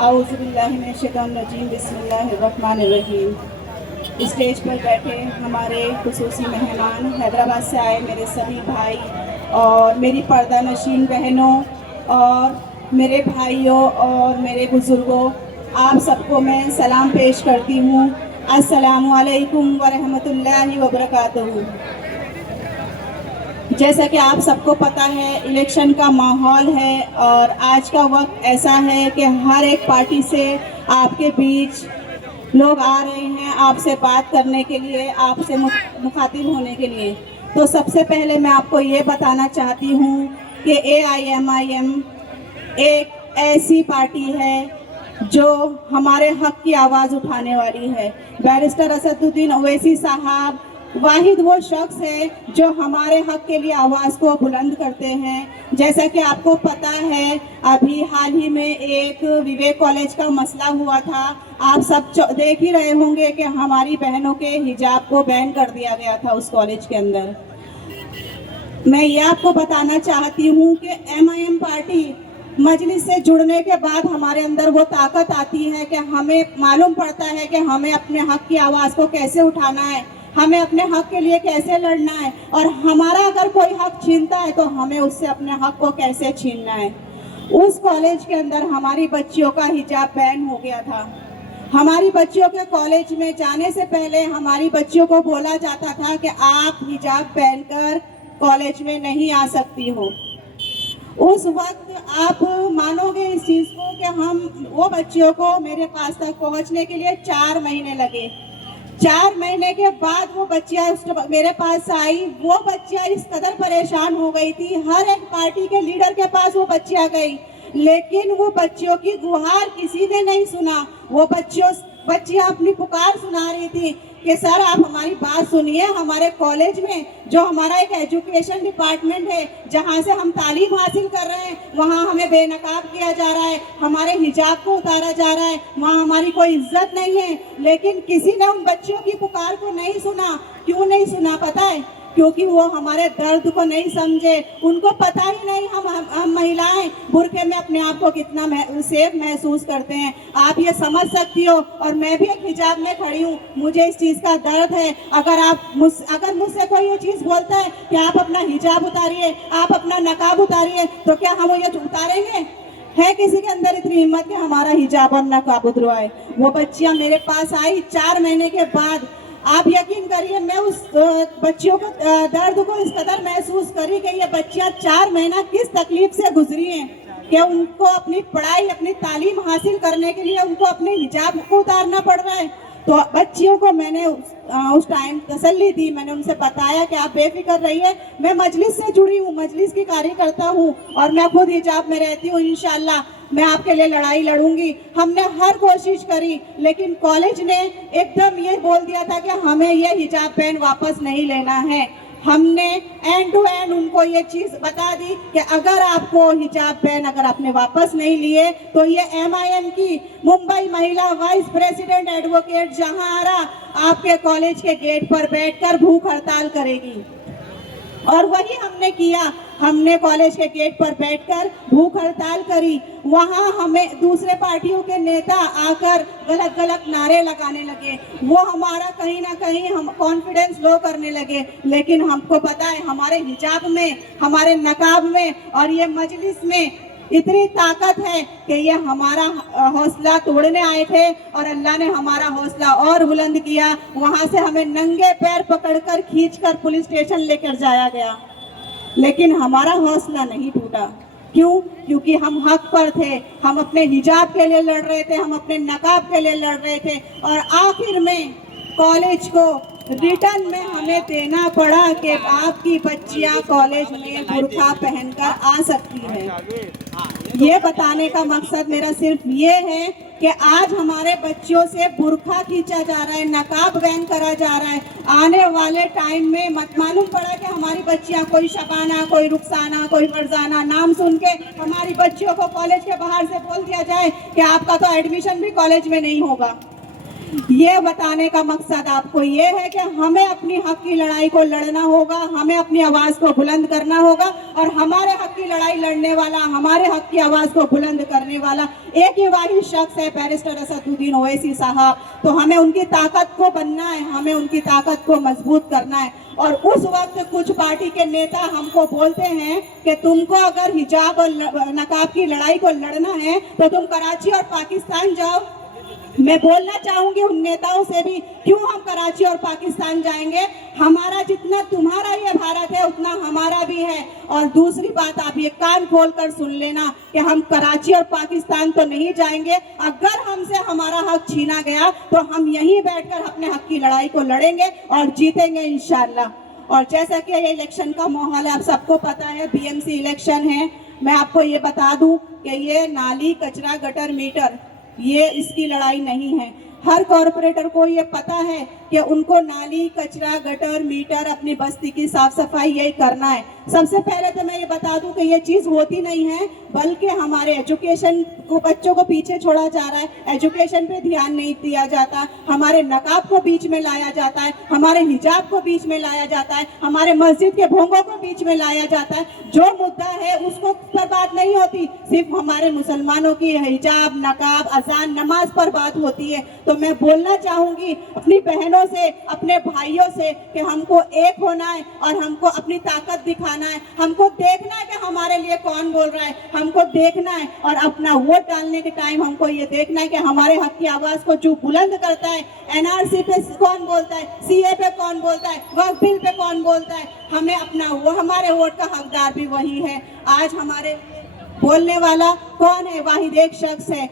आऊज़ुबिल्लाहिमिनश्शैतानिर्रजीम बिस्मिल्लाहिर्रहमानिर्रहीम। स्टेज पर बैठे हमारे खुसूसी मेहमान, हैदराबाद से आए मेरे सभी भाई और मेरी पर्दा नशीन बहनों और मेरे भाइयों और मेरे बुज़ुर्गों, आप सबको मैं सलाम पेश करती हूँ। अस्सलामु अलैकुम व रहमतुल्लाहि व बरकातहू। जैसा कि आप सबको पता है, इलेक्शन का माहौल है और आज का वक्त ऐसा है कि हर एक पार्टी से आपके बीच लोग आ रहे हैं आपसे बात करने के लिए, आपसे मुखातिब होने के लिए। तो सबसे पहले मैं आपको ये बताना चाहती हूँ कि AIMIM एक ऐसी पार्टी है जो हमारे हक की आवाज़ उठाने वाली है। बैरिस्टर असदुद्दीन ओवैसी साहब वाहिद वो शख्स है जो हमारे हक के लिए आवाज़ को बुलंद करते हैं। जैसा कि आपको पता है, अभी हाल ही में एक विवेक कॉलेज का मसला हुआ था। आप सब देख ही रहे होंगे कि हमारी बहनों के हिजाब को बैन कर दिया गया था उस कॉलेज के अंदर। मैं ये आपको बताना चाहती हूँ कि MIM पार्टी मजलिस से जुड़ने के बाद हमारे अंदर वो ताकत आती है कि हमें मालूम पड़ता है कि हमें अपने हक की आवाज़ को कैसे उठाना है, हमें अपने हक के लिए कैसे लड़ना है और हमारा अगर कोई हक छीनता है तो हमें उससे अपने हक को कैसे छीनना है। उस कॉलेज के अंदर हमारी बच्चियों का हिजाब बैन हो गया था। हमारी बच्चियों के कॉलेज में जाने से पहले हमारी बच्चियों को बोला जाता था कि आप हिजाब पहनकर कॉलेज में नहीं आ सकती हो। उस वक्त आप मानोगे इस चीज़ को कि हम वो बच्चियों को मेरे पास तक पहुंचने के लिए 4 महीने लगे। 4 महीने के बाद वो बच्चियाँ मेरे पास आई। वो बच्चियाँ इस कदर परेशान हो गई थी, हर एक पार्टी के लीडर के पास वो बच्चियाँ गई, लेकिन वो बच्चियों की गुहार किसी ने नहीं सुना। वो बच्चियाँ अपनी पुकार सुना रही थी कि सर आप हमारी बात सुनिए, हमारे कॉलेज में जो हमारा एक एजुकेशन डिपार्टमेंट है जहाँ से हम तालीम हासिल कर रहे हैं, वहाँ हमें बेनकाब किया जा रहा है, हमारे हिजाब को उतारा जा रहा है, वहाँ हमारी कोई इज्जत नहीं है। लेकिन किसी ने उन बच्चियों की पुकार को नहीं सुना। क्यों नहीं सुना पता है? क्योंकि वो हमारे दर्द को नहीं समझे। उनको पता ही नहीं हम महिलाएं बुर्के में अपने आप को कितना सेफ महसूस करते हैं। आप ये समझ सकती हो, और मैं भी एक हिजाब में खड़ी हूँ, मुझे इस चीज़ का दर्द है। अगर मुझसे कोई ये चीज़ बोलता है कि आप अपना हिजाब उतारिए, आप अपना नकाब उतारिए, तो क्या हम ये उतारेंगे? है किसी के अंदर इतनी हिम्मत कि हमारा हिजाब और नकाब उतरवाए? वो बच्चियाँ मेरे पास आई 4 महीने के बाद। आप यकीन करिए, मैं उस बच्चियों को दर्द को इस कदर महसूस करी कि ये बच्चियाँ 4 महीना किस तकलीफ से गुजरी हैं कि उनको अपनी पढ़ाई, अपनी तालीम हासिल करने के लिए उनको अपने हिजाब को उतारना पड़ रहा है। तो बच्चियों को मैंने उस टाइम तसल्ली दी, मैंने उनसे बताया कि आप बेफिक्र रहिए, मैं मजलिस से जुड़ी हूँ, मजलिस की कार्यकर्ता हूँ और मैं खुद हिजाब में रहती हूँ। इंशाल्लाह मैं आपके लिए लड़ाई लड़ूंगी। हमने हर कोशिश करी, लेकिन कॉलेज ने एकदम ये बोल दिया था कि हमें ये हिजाब बैन वापस नहीं लेना है। हमने एंड टू एंड उनको ये चीज़ बता दी कि अगर आपको हिजाब बैन अगर आपने वापस नहीं लिए तो ये MIM की मुंबई महिला वाइस प्रेसिडेंट एडवोकेट जहांरा आपके कॉलेज के गेट पर बैठकर भूख हड़ताल करेगी। और वही हमने किया। हमने कॉलेज के गेट पर बैठकर भूख हड़ताल करी। वहाँ हमें दूसरे पार्टियों के नेता आकर गलत गलत नारे लगाने लगे। वो हमारा कहीं ना कहीं हम कॉन्फिडेंस लो करने लगे। लेकिन हमको पता है हमारे हिजाब में, हमारे नकाब में और ये मजलिस में इतनी ताकत है कि ये हमारा हौसला तोड़ने आए थे और अल्लाह ने हमारा हौसला और बुलंद किया। वहाँ से हमें नंगे पैर पकड़कर खींचकर पुलिस स्टेशन लेकर जाया गया, लेकिन हमारा हौसला नहीं टूटा। क्यों? क्योंकि हम हक पर थे, हम अपने हिजाब के लिए लड़ रहे थे, हम अपने नकाब के लिए लड़ रहे थे। और आखिर में कॉलेज को रिटर्न में हमें देना पड़ा कि आपकी बच्चियां कॉलेज में बुर्का पहनकर आ सकती है। ये बताने का मकसद मेरा सिर्फ ये है कि आज हमारे बच्चियों से बुर्का खींचा जा रहा है, नकाब बैन करा जा रहा है। आने वाले टाइम में मत मालूम पड़ा कि हमारी बच्चियां, कोई शबाना, कोई रुखसाना, कोई फरजाना, नाम सुन के हमारी बच्चियों को कॉलेज के बाहर से बोल दिया जाए कि आपका तो एडमिशन भी कॉलेज में नहीं होगा। ये बताने का मकसद आपको ये है कि हमें अपनी हक की लड़ाई को लड़ना होगा, हमें अपनी आवाज को बुलंद करना होगा और हमारे हक की लड़ाई लड़ने वाला, हमारे हक की आवाज को बुलंद करने वाला एक ही वाहिद शख्स है, बैरिस्टर असदुद्दीन ओवैसी साहब। तो हमें उनकी ताकत को बनना है, हमें उनकी ताकत को मजबूत करना है। और उस वक्त कुछ पार्टी के नेता हमको बोलते हैं कि तुमको अगर हिजाब और नकाब की लड़ाई को लड़ना है तो तुम कराची और पाकिस्तान जाओ। मैं बोलना चाहूंगी उन नेताओं से भी, क्यों हम कराची और पाकिस्तान जाएंगे? हमारा जितना तुम्हारा ये भारत है उतना हमारा भी है। और दूसरी बात, आप ये कान खोल कर सुन लेना कि हम कराची और पाकिस्तान तो नहीं जाएंगे। अगर हमसे हमारा हक छीना गया तो हम यहीं बैठकर अपने हक की लड़ाई को लड़ेंगे और जीतेंगे इंशाल्लाह। और जैसा कि ये इलेक्शन का माहौल है, आप सबको पता है, बीएमसी इलेक्शन है। मैं आपको ये बता दूं कि ये नाली, कचरा, गटर, मीटर, ये इसकी लड़ाई नहीं है। हर कॉरपोरेटर को ये पता है कि उनको नाली, कचरा, गटर, मीटर, अपनी बस्ती की साफ सफाई यही करना है। सबसे पहले तो मैं ये बता दूं कि ये चीज़ होती नहीं है, बल्कि हमारे एजुकेशन को, बच्चों को पीछे छोड़ा जा रहा है। एजुकेशन पे ध्यान नहीं दिया जाता, हमारे नकाब को बीच में लाया जाता है, हमारे हिजाब को बीच में लाया जाता है, हमारे मस्जिद के भोंगों को बीच में लाया जाता है। जो मुद्दा है उसको पर बात नहीं होती, सिर्फ हमारे मुसलमानों की हिजाब, नकाब, अजान, नमाज पर बात होती है। तो मैं बोलना चाहूंगी अपनी बहनों से, अपने भाइयों से कि हमको एक होना है और हमको अपनी ताकत दिखाना है। हमको देखना है कि हमारे लिए कौन बोल रहा है, हमको देखना है। और अपना वोट डालने के टाइम हमको ये देखना है कि हमारे हक की आवाज को जो बुलंद करता है, एनआरसी पे कौन बोलता है, सीए पे कौन बोलता है, वक्फ बिल पे कौन बोलता है, हमें अपना वो, हमारे वोट का हकदार भी वही है। आज हमारे बोलने वाला कौन है? वाहिद एक शख्स है,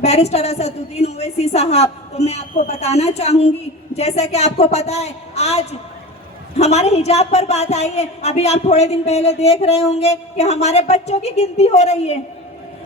बैरिस्टर असदुद्दीन ओवैसी साहब। तो मैं आपको बताना चाहूंगी, जैसा कि आपको पता है, आज हमारे हिजाब पर बात आई है। अभी आप थोड़े दिन पहले देख रहे होंगे कि हमारे बच्चों की गिनती हो रही है,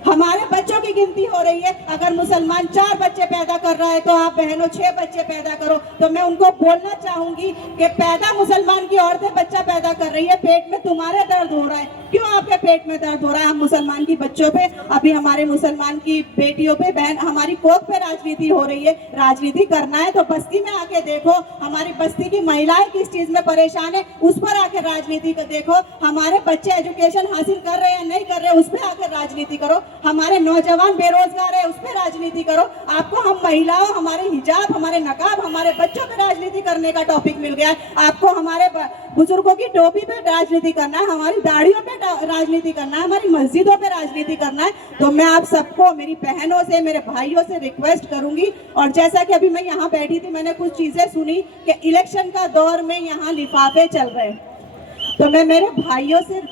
हमारे बच्चों की गिनती हो रही है। अगर मुसलमान 4 बच्चे पैदा कर रहा है तो आप बहनों 6 बच्चे पैदा करो। तो मैं उनको बोलना चाहूंगी कि पैदा मुसलमान की औरतें बच्चा पैदा कर रही है, पेट में तुम्हारे दर्द हो रहा है। क्यों आपके पेट में दर्द हो रहा है? हम मुसलमान की बच्चों पे, अभी हमारे मुसलमान की बेटियों पे, बहन हमारी कोख पे राजनीति हो रही है। राजनीति करना है तो बस्ती में आके देखो, हमारी बस्ती की महिलाएं किस चीज में परेशान है, उस पर आके राजनीति को देखो। हमारे बच्चे एजुकेशन हासिल कर रहे हैं, नहीं कर रहे, उस पर आकर राजनीति करो। हमारे नौजवान बेरोजगार है, उस पर राजनीति करो। आपको हम महिलाओं, हमारे हिजाब, हमारे नकाब, हमारे बच्चों पे राजनीति करने का टॉपिक मिल गया है। आपको हमारे बुजुर्गों की टोपी पे राजनीति करना है, हमारी दाढ़ियों पे राजनीति करना है, हमारी मस्जिदों पे राजनीति करना है। तो मैं आप सबको, मेरी बहनों से, मेरे भाइयों से रिक्वेस्ट करूंगी। और जैसा कि अभी मैं यहाँ बैठी थी, मैंने कुछ चीजें सुनी कि इलेक्शन का दौर में यहाँ लिफाफे चल रहे हैं। तो मैं मेरे भाइयों से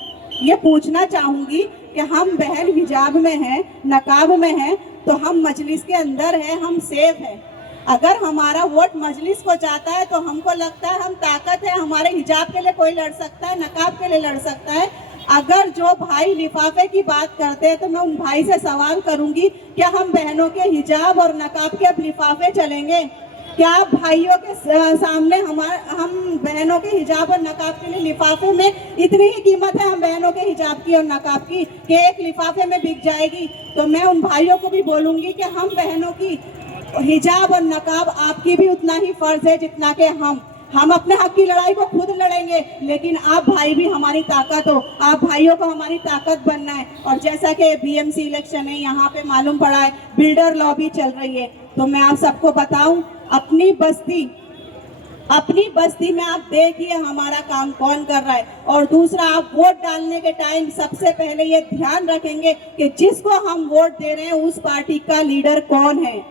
ये पूछना चाहूंगी कि हम बहन हिजाब में हैं, नकाब में हैं, तो हम मजलिस के अंदर हैं, हम सेफ हैं। अगर हमारा वोट मजलिस को जाता है तो हमको लगता है हम ताकत है, हमारे हिजाब के लिए कोई लड़ सकता है, नकाब के लिए लड़ सकता है। अगर जो भाई लिफाफे की बात करते हैं तो मैं उन भाई से सवाल करूंगी, क्या हम बहनों के हिजाब और नकाब के अब लिफाफे चलेंगे? क्या भाइयों के सामने हम बहनों के हिजाब और नकाब के लिए लिफाफे में इतनी ही कीमत है हम बहनों के हिजाब की और नकाब की कि एक लिफाफे में बिक जाएगी? तो मैं उन भाइयों को भी बोलूंगी कि हम बहनों की हिजाब और नकाब आपकी भी उतना ही फर्ज है जितना कि हम अपने हक की लड़ाई को खुद लड़ेंगे, लेकिन आप भाई भी हमारी ताकत हो, आप भाइयों को हमारी ताकत बनना है। और जैसा कि बीएमसी इलेक्शन है, यहाँ पे मालूम पड़ा है बिल्डर लॉबी चल रही है। तो मैं आप सबको बताऊं, अपनी बस्ती में आप देखिए हमारा काम कौन कर रहा है। और दूसरा, आप वोट डालने के टाइम सबसे पहले ये ध्यान रखेंगे कि जिसको हम वोट दे रहे हैं उस पार्टी का लीडर कौन है।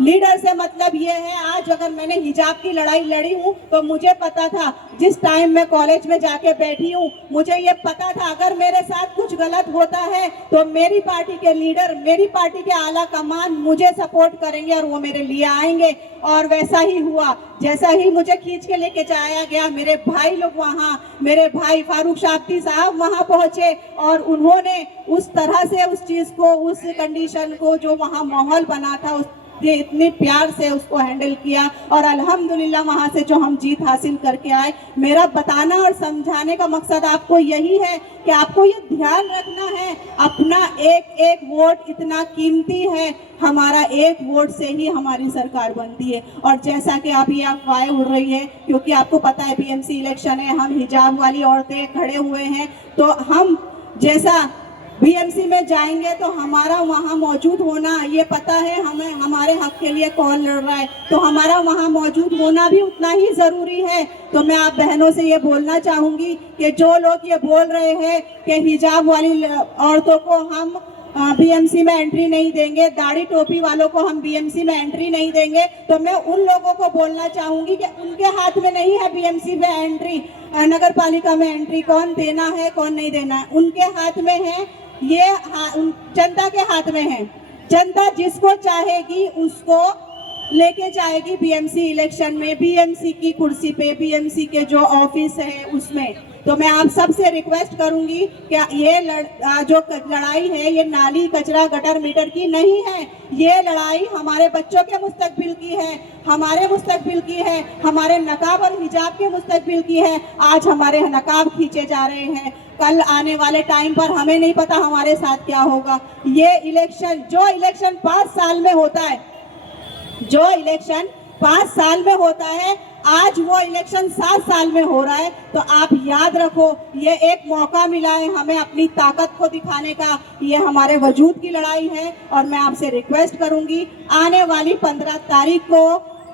लीडर से मतलब ये है, आज अगर मैंने हिजाब की लड़ाई लड़ी हूँ तो मुझे पता था, जिस टाइम मैं कॉलेज में जाके बैठी हूँ मुझे ये पता था अगर मेरे साथ कुछ गलत होता है तो मेरी पार्टी के लीडर, मेरी पार्टी के आला कमान मुझे सपोर्ट करेंगे और वो मेरे लिए आएंगे। और वैसा ही हुआ, जैसा ही मुझे खींच के लेके जाया गया, मेरे भाई लोग वहाँ, मेरे भाई फारूक शाब्दी साहब वहाँ पहुँचे और उन्होंने उस तरह से उस चीज़ को, उस कंडीशन को, जो वहाँ माहौल बना था, ये इतने प्यार से उसको हैंडल किया और अल्हम्दुलिल्लाह वहाँ से जो हम जीत हासिल करके आए। मेरा बताना और समझाने का मकसद आपको यही है कि आपको ये ध्यान रखना है, अपना एक एक वोट इतना कीमती है, हमारा एक वोट से ही हमारी सरकार बनती है। और जैसा कि आप ये अफवाहें उड़ रही है, क्योंकि आपको पता है बीएमसी इलेक्शन है, हम हिजाब वाली औरतें खड़े हुए हैं, तो हम जैसा बीएमसी में जाएंगे तो हमारा वहाँ मौजूद होना, ये पता है हमें हमारे हक के लिए कौन लड़ रहा है, तो हमारा वहाँ मौजूद होना भी उतना ही ज़रूरी है। तो मैं आप बहनों से ये बोलना चाहूँगी कि जो लोग ये बोल रहे हैं कि हिजाब वाली औरतों को हम बीएमसी में एंट्री नहीं देंगे, दाढ़ी टोपी वालों को हम बीएमसी में एंट्री नहीं देंगे, तो मैं उन लोगों को बोलना चाहूँगी कि उनके हाथ में नहीं है बीएमसी में एंट्री, नगर पालिका में एंट्री कौन देना है कौन नहीं देना है, उनके हाथ में है, ये जनता के हाथ में है। जनता जिसको चाहेगी उसको लेके जाएगी बीएमसी इलेक्शन में, बीएमसी की कुर्सी पे, बीएमसी के जो ऑफिस है उसमें। तो मैं आप सबसे रिक्वेस्ट करूंगी कि ये जो लड़ाई है ये नाली कचरा गटर मीटर की नहीं है, ये लड़ाई हमारे बच्चों के मुस्तकबिल की है, हमारे मुस्तकबिल की है, हमारे नकाब और हिजाब के मुस्तकबिल की है। आज हमारे नकाब खींचे जा रहे हैं, कल आने वाले टाइम पर हमें नहीं पता हमारे साथ क्या होगा। ये इलेक्शन, जो इलेक्शन 5 साल में होता है, जो इलेक्शन 5 साल में होता है, आज वो इलेक्शन 7 साल में हो रहा है। तो आप याद रखो, ये एक मौका मिला है हमें अपनी ताकत को दिखाने का, ये हमारे वजूद की लड़ाई है। और मैं आपसे रिक्वेस्ट करूंगी, आने वाली 15 तारीख को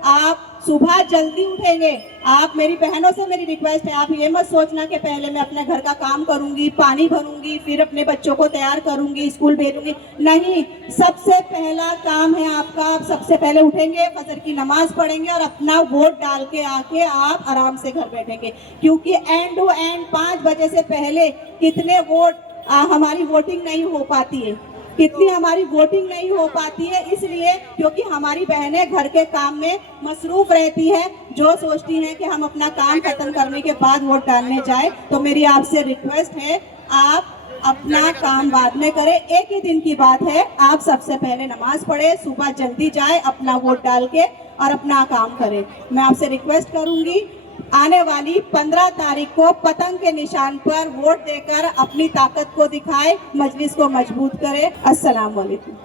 आप सुबह जल्दी उठेंगे। आप मेरी बहनों से मेरी रिक्वेस्ट है, आप ये मत सोचना कि पहले मैं अपने घर का काम करूंगी, पानी भरूंगी, फिर अपने बच्चों को तैयार करूंगी, स्कूल भेजूंगी। नहीं, सबसे पहला काम है आपका, आप सबसे पहले उठेंगे, फजर की नमाज पढ़ेंगे और अपना वोट डाल के आके आप आराम से घर बैठेंगे। क्योंकि एंड टू एंड 5 बजे से पहले कितने वोट हमारी वोटिंग नहीं हो पाती है, कितनी हमारी वोटिंग नहीं हो पाती है, इसलिए क्योंकि हमारी बहनें घर के काम में मसरूफ रहती है, जो सोचती हैं कि हम अपना काम खत्म करने के बाद वोट डालने जाए। तो मेरी आपसे रिक्वेस्ट है, आप अपना काम बाद में करें, एक ही दिन की बात है, आप सबसे पहले नमाज पढ़े, सुबह जल्दी जाए, अपना वोट डाल के और अपना काम करें। मैं आपसे रिक्वेस्ट करूंगी, आने वाली 15 तारीख को पतंग के निशान पर वोट देकर अपनी ताकत को दिखाए, मजलिस को मजबूत करे। अस्सलाम वालेकुम।